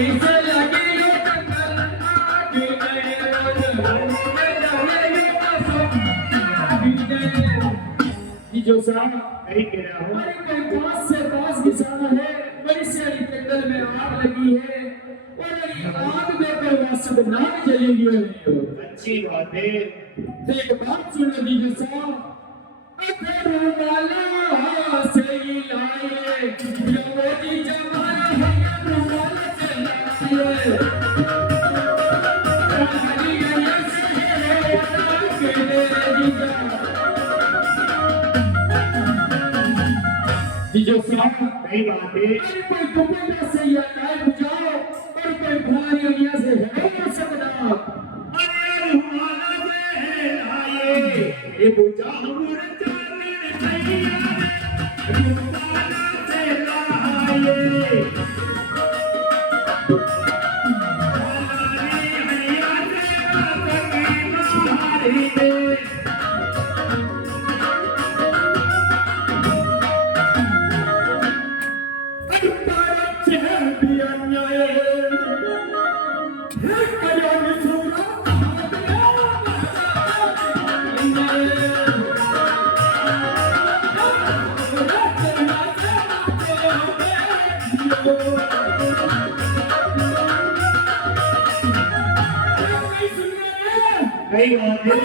इसे लगी ये टक्कर आग गए रोज ये जो साहब नहीं कह रहा हूँ। अरे कोई पास से पास किसान है बड़ी सारी जंगल में आग लगी है और ये आग में कोई वासुद नाग जलेगी अच्छी बात है। एक बात सुन लो जो साहब अखरों वाला से ही लाए यमोजी जमाना है रुमाल से लाए हरी गया से के जीजो साहब सही बात है। अरे कोई दुपट्टा से या लाइट बुझाओ और कोई भारी दुनिया से है ना सकना अरे रुमाल से लाए ये बुझा मुर जाने सैया रुमाल से लाए सही बात है।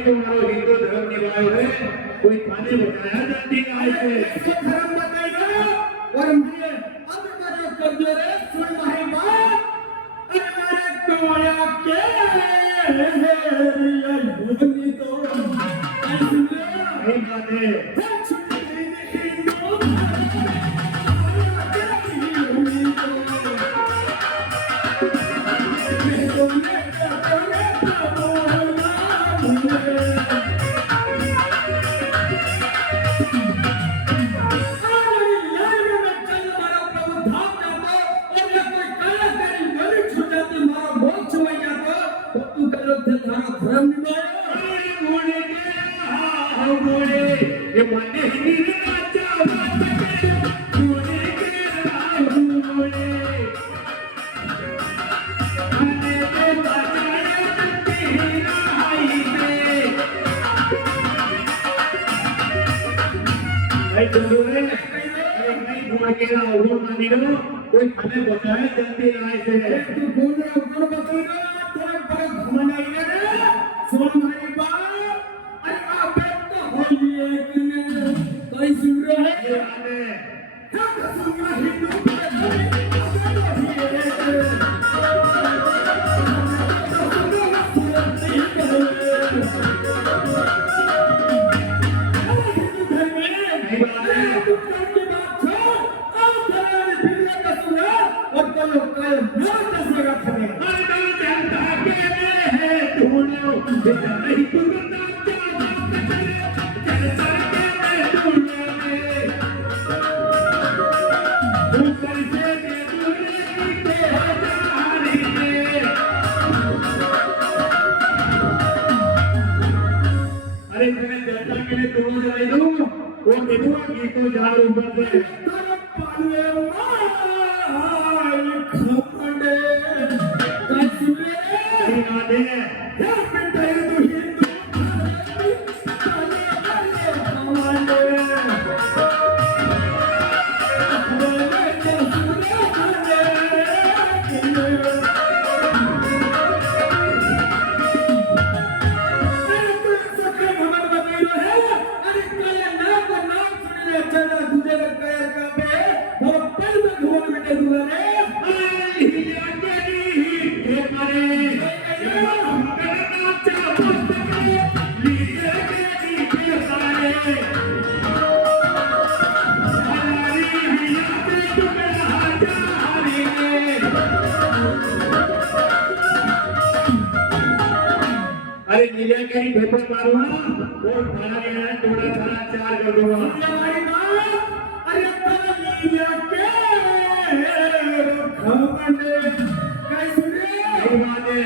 तुम्हारा हिंदू धर्म निभाए हुए कोई थाने बताया जाती है धर्म बताएगा और मुझे अब का कमजोर है सुन भाई बात अरे कोया के बोली तो सही बात है। धर्म निभाया ये माने हिंदी में अच्छा कोई खाने बताए जल्दी राय से तू बोल रहा ऊपर बताएगा तेरा बड़ा घमंड है सुन भाई बात अरे आप तो होली है कि नहीं सुन रहे हैं क्या सुन रहे हिंदू अरे मैंने जनता के लिए तुम्हें जलाई दूं वो देखो गीतों जा ऊपर से अरे नीले के ही पेपर मारूंगा और खाना लेना थोड़ा खाना 4 कर दूंगा। हमारी माँ अरे नीले के घमंडे कैसे नहीं माने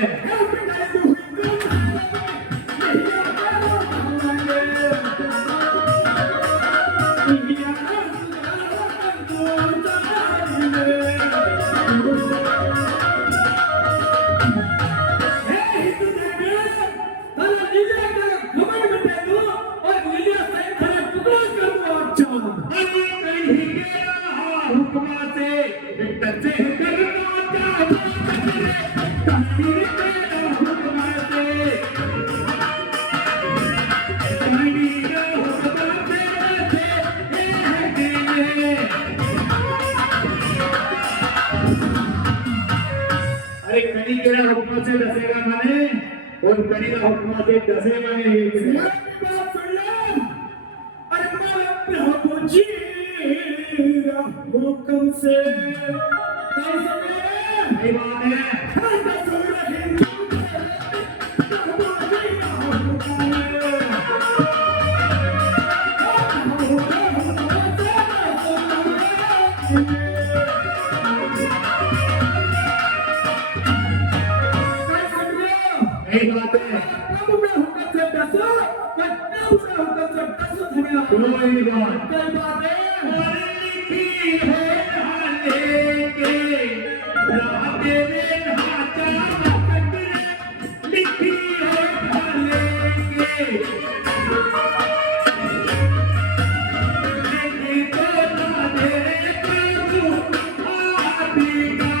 अरे कड़ी केड़ा हुक्म से दसेगा माने और कड़ी का हुक्म से दसे माने हुक्म से नहीं माने नहीं बात है सुनो मेरी बात लिखी है ढाले के राते में नाचा लिखी है ढाले के लेकिन तो ना दे तू आदीगा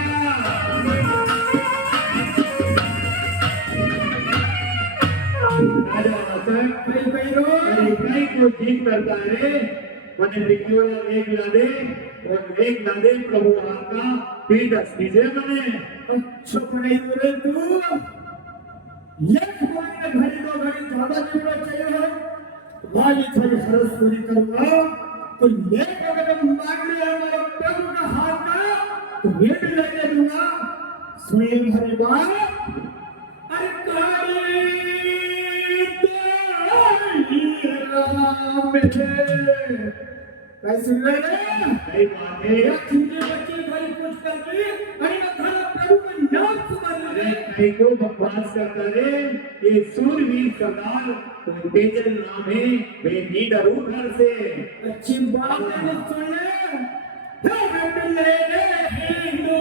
कई को ठीक करता है मैंने लिखियो एक लादे और एक लादे प्रभु आपका पीठ दीजिए मैंने अच्छा पढ़ाई बोले तू एक महीने घड़ी 2 घड़ी ज्यादा जरूरत चाहिए है भाई थोड़ी खर्च पूरी करूंगा तो एक अगर मांग लिया हमारे प्रभु का हाथ का तो मैं भी लेके दूंगा स्वयं हरि बात अरे कैसे रहे सही बात है छोटे बच्चे भाई कुछ करके अरे थारा प्रभु का नाम सुमर ले कई को बकवास करता रे ये सूरवीर सरदार तेजल नाम है वे नीडर घर से अच्छी बात है सुन ले ले हिंदू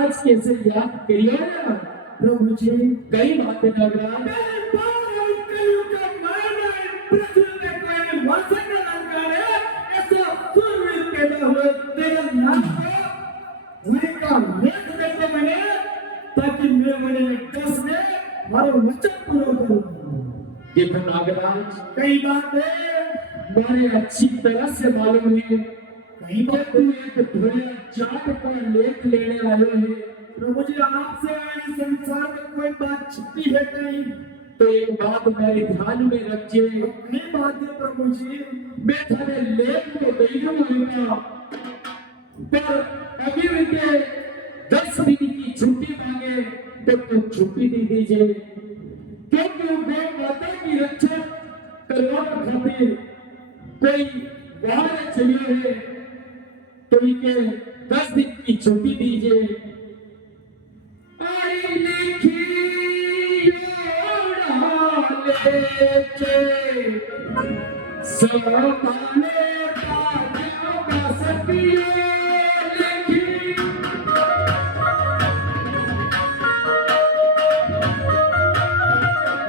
आज कैसे याद करिए ना प्रभु जी कई बातें लग रहा है ताकि मैं मेरे दस में हमारे वचन पूरा करूं। देखो नागराज कई बातें मारे अच्छी तरह से मालूम है कहीं पर तू एक ढोलिया जाट को लेख लेने वाले है। प्रभु जी आपसे इस संसार में कोई बात छिपी है नहीं, तो एक बात मेरे ध्यान में रखिए। अपनी बात है प्रभु जी, मैं थाने लेख को दे दूंगा पर अभी उनके 10 दिन की छुट्टी मांगे तो छुट्टी दे दीजिए, क्योंकि गौ माता की रक्षा करवाना खातिर कोई बाहर चले है तो इनके 10 दिन की छुट्टी दीजिए। आई लिखी लेके सोताने बाजों का सतिया लिखी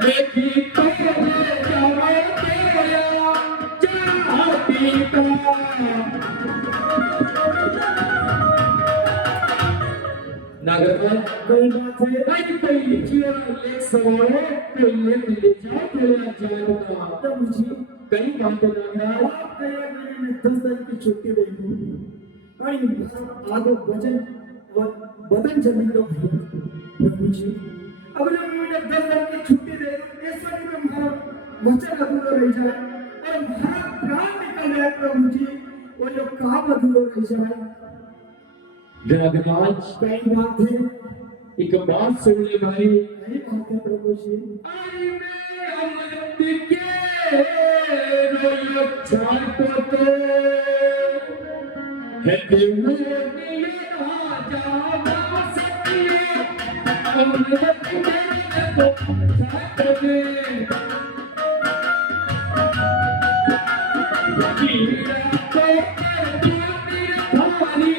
लेखी तो ले जाओ तेरा चाहती का नागरपाल कोई बात है आज कोई लिखी वाला लेख सवालो कोई लेख ले जाओ तेरा जाएगा। प्रभु जी, कई बातें नागराज आप गए महीने में 10 दिन की छुट्टी दे दूं और ये आधो वजन और बदन जमीन लो भैया। प्रभु जी, अगले महीने 10 दिन की छुट्टी दे दूं, इस वाली में हमारा वचन अधूरा रह जाए और हमारा प्राण निकल जाए। प्रभु जी, वो जो काम अधूरा रह जाए। नागराज कई बात है, एक बात सुन ले भाई। कई बात है प्रभु जी। आई मैं अमृत के रोयो चार को तो है देवो नीले राजा का सतिया अमृत के तो चार में कीरा को कर दिया मेरा थारी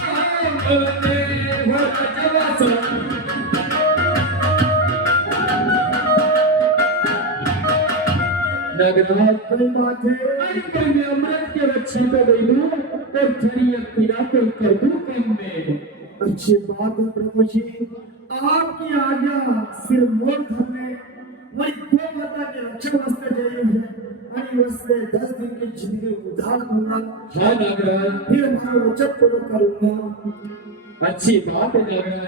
काम में हो जवासा नागराज कई बात है, आजकल मैं अमृत के रक्षी को दे दूं और थरी पीड़ा को कर दूं कम में। अच्छी बात है प्रभु जी। आपकी आज्ञा सिर मोड़ धरने वही गो माता के रक्षा वास्ते जाइए है और उससे 10 दिन की जिंदगी उधार दूंगा। हाँ नागराज फिर हमारा वचन पूरा करूंगा। अच्छी बात है नागराज।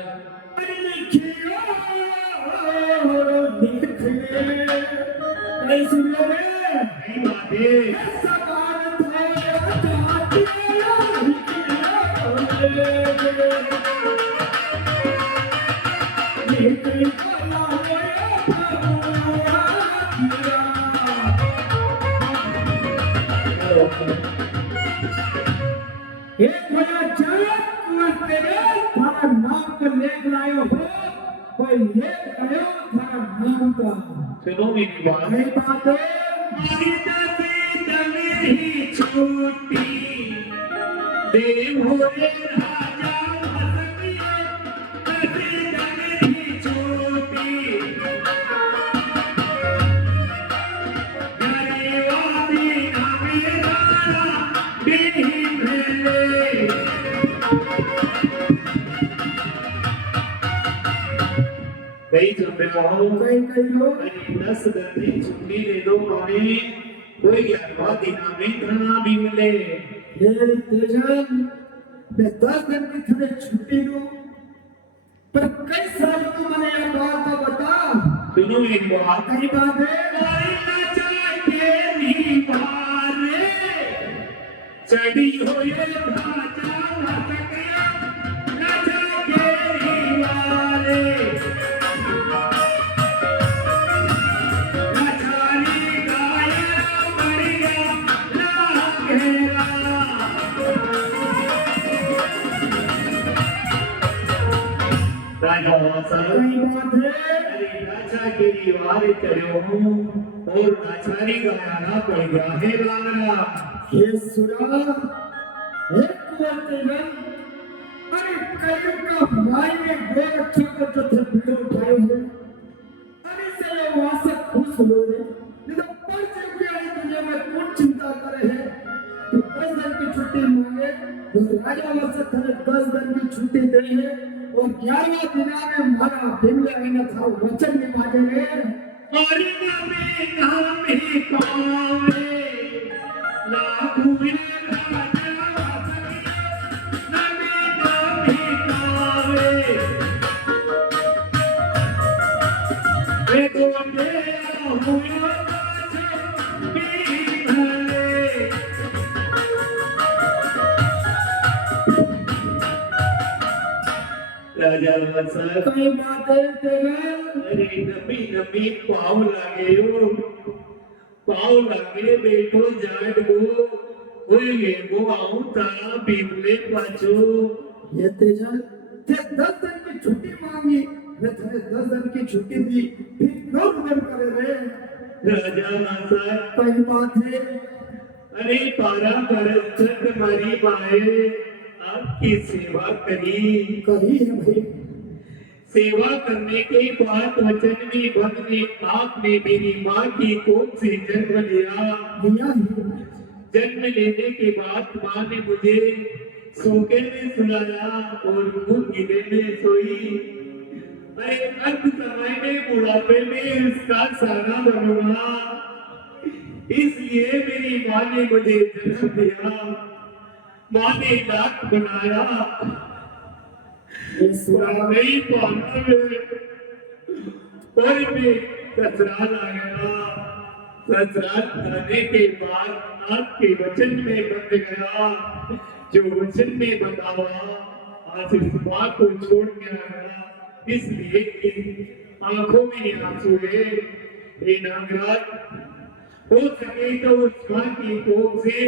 अरे लिखियो लिख ले नहीं सुन लो रे, नहीं बात है सवाल था चाहती एक भैया जरूरत तेरे थारा नाम का लेख लायो हो, कोई लेख लायो थारा नाम का। सुनो मेरी बात। नहीं बात है, छूटी देव रे राजा हसतिया कभी नहीं छूटी गरीबादी मेरा बिन भेले कई जमेलाओ कई लोग 10 दिन की छुट्टी दे दो माने कोई 11 दिन में खाना भी मिले। ये तेजन मैं 10 दिन की तुझे छुट्टी दूं, पर कई साल में मैंने ये बात तो बता। सुनो एक बात। कई बात है, चढ़ी हुई ढांचा भटकिया नचा के वाले नचारी गाया बढ़िया लागेला राजा कई बात है, राजा के दीवार चढ़ो और नचारी गाया ना पड़ गया हे लांगड़ा ये सुरा एक तेजन अरे कई का माई में दो अच्छे को जो थे वीडियो उठाए हुए अरे से ये वहां से खुश हो रहे नहीं तो पर से भी आई दुनिया में कौन चिंता करे है तो 10 दिन की छुट्टी मांगे तो राजा वैसे तेरे 10 दिन की छुट्टी दे है और 11वें दिन में हमारा बिमला ने था वचन निभा देंगे और नबी नाम ही पावे मैं तो तेरा हुआ भी भले राजा वसा कई बातें तेरा अरे नबी नबी पाव लागे बेटो जाट गो होई गे गो आऊं तारा पीपले पाछो ये तेजल ते 10 दिन की छुट्टी मांगी मैं तुम्हें 10 दिन की छुट्टी दी फिर क्यों रुदन करे रे राजा मासा कई बात है अरे पारा परत तुम्हारी माए आपकी सेवा करी है भाई सेवा करने के बाद वचन में भक्त ने आपने मेरी माँ की कोख से जन्म लिया दिया ही जन्म लेने के बाद माँ ने मुझे सोके में सुलाया और खुद गिले में सोई मैं अंत समय में बुढ़ापे में उसका सहारा बनूंगा इसलिए मेरी माँ ने मुझे जन्म दिया माँ ने लाख बनाया नहीं पालना में और में ससुराल आ गया ससुराल आने के बाद आपके वचन में बंध गया जो वचन में बंधा हुआ आज इस बात को छोड़ के आ गया इसलिए कि आंखों में आंसू है हे नागराज हो सके तो उस माँ की कोख से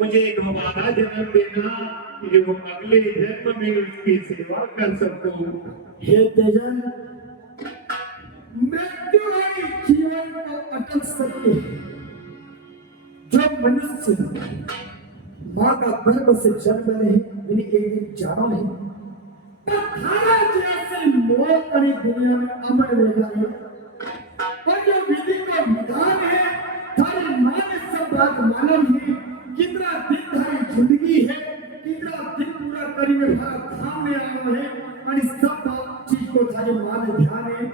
मुझे दोबारा जन्म देना कि वो अगले जन्म में उसकी सेवा कर सकूं हे तेजन मृत्यु वाली जीवन को अटक सकती है जब मनुष्य माँ का गर्भ से जन्म नहीं मैंने एक दिन जाना नहीं पर थारा जैसे लोग कड़ी दुनिया में अमर रहेगा है और जो विधि का विधान है थारी माँ ने सब बात मालूम है कितना दिन थारी जिंदगी है कितना दिन पूरा करी में थारा काम में आया है और इस सब चीज को थारी माँ ने ध्यान है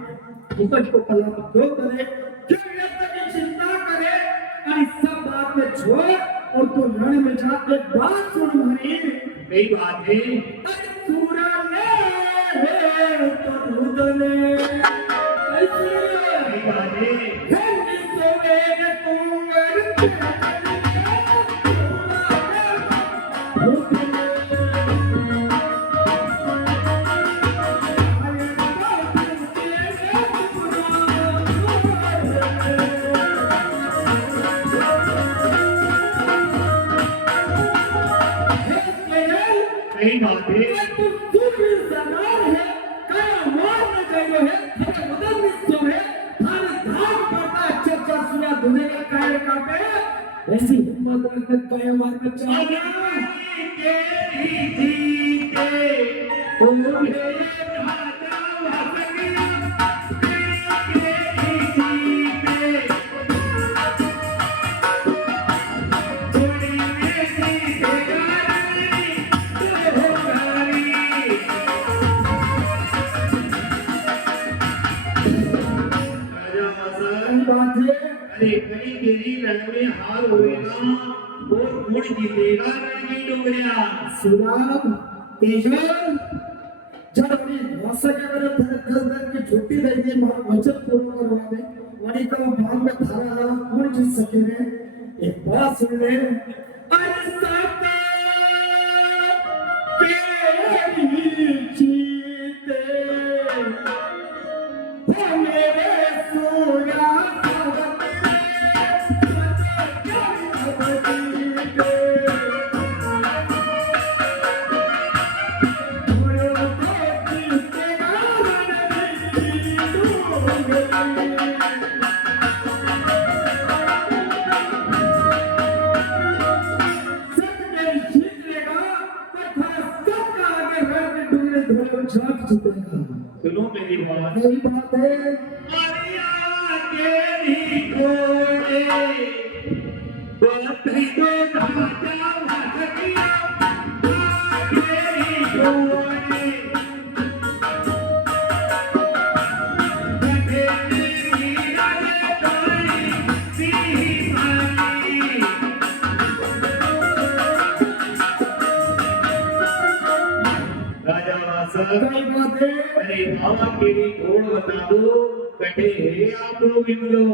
उपज को कलम दो करे क्यों व्यक्त की चिंता करे और इस सब बात में छोड़ और तो रण में जाके बात सुन भरी कई बात है सूरा ले तो रुदने कैसे कई बात है हे सोवे कुंवर कई बात है ऐसी हिम्मत रखकर कई बार का चाहिए अरे कई तेरी रण में हार होएगा और मुड़ जीतेगा रण की डोगरिया सुराम तेजन जब अपनी भाषा के अगर 10 दिन की छुट्टी दे दी मां वचन पूर्ण करवा दे वही का भाग में थारा लगा कौन जीत सके रे एक बात सुन ले अरे साता के जीते हो मेरे सूरा सुनो मेरी बात यही बात है अरिया तेरी कोरे बातरी दो राजा भटकिया तेरी कोरे बटे तेरी राजा तारी सी मानी राजा वासा कई बात है अरे बाबा केरी ढोल बता दो कटे हे आप लोग बिमलो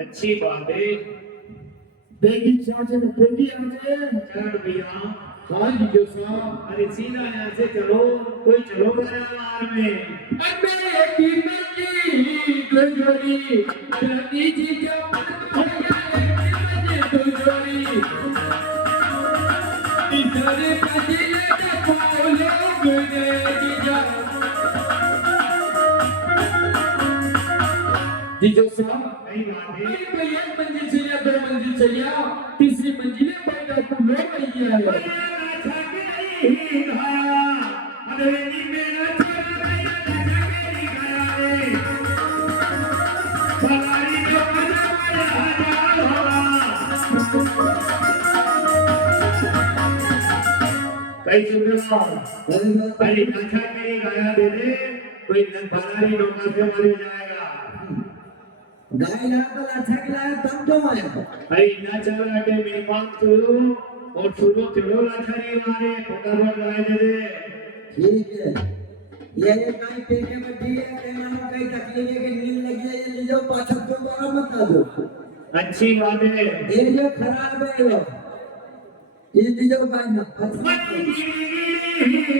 अच्छी बात है बेगी चाचे ने बेगी आजे चल भैया हाँ जी जो साहब अरे सीधा यहाँ से चलो कोई चलो बाजार में अबे की बेगी गजोरी लगी जी जो गजोरी इधर पजिले का कोलो गजोरी जीजो साहब कई बात है कोई एक मंजिल से या दो मंजिल से या तीसरी मंजिल में बैठा तू लो नहीं किया है कई सुन अरे कथा में गाया दे दे कोई फलारी नौका से मर जाएगा गाय ना तो अच्छा खिलाया तब तो आया अरे ना चल आटे मेरे पास सुनो और सुनो चलो लाचारी मारे फटाफट गाय दे दे ठीक है ये गाय पेटे में दिए कहना में कई तकलीफ है कि नींद लगी है ये ले जाओ पाछा तो दोबारा मत आ दो अच्छी बात है ये जो खराब है ये ले जाओ गाय ना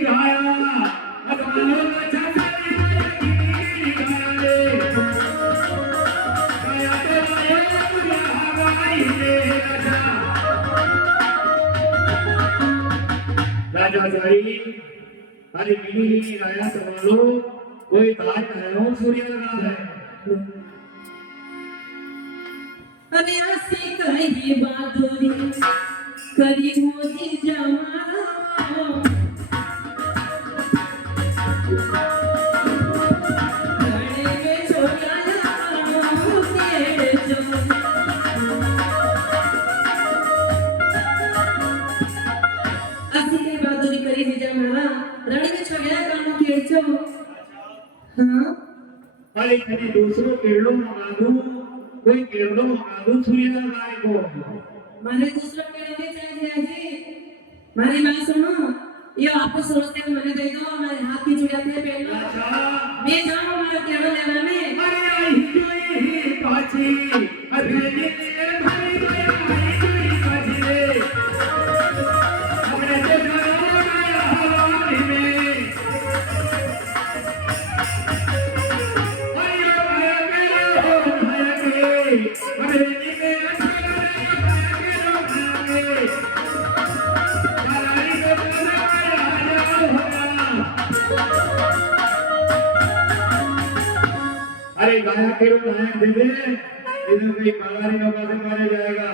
गाया अगलो लाचारी राजाचारी अरे गिनी गाया सवालो कोई बात है हो सूर्य लगा है अरे आसे कही बहादुरी करी मोदी जमाना घड़े में छोड़ा तेरे जो आसे बहादुरी करी जमाना रानी में छोड़ा काम किए जो हाँ अरे कभी दूसरों केड़ो मंगा दूं कोई केड़ो मंगा दूं सूर्य गाय को मारे दूसरा केड़ो नहीं चाहिए जी मारी बात सुनो ये आपको सोचते हैं मैंने दे दो मैं हाथ की चुड़िया पे पहन लो मैं जाऊं मेरा केड़ो लेना में अरे ही पाची अरे ये भाई भाई पाची अरे ते हवाली में अरे गाया के गाया दे दे इधर कोई बागारी नौका से मारे जाएगा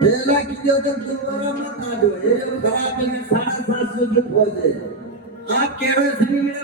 पहला की जो तो दोबारा मत आ दो ये जो खराब है 750 की फौज है आप केड़ो से नहीं मिला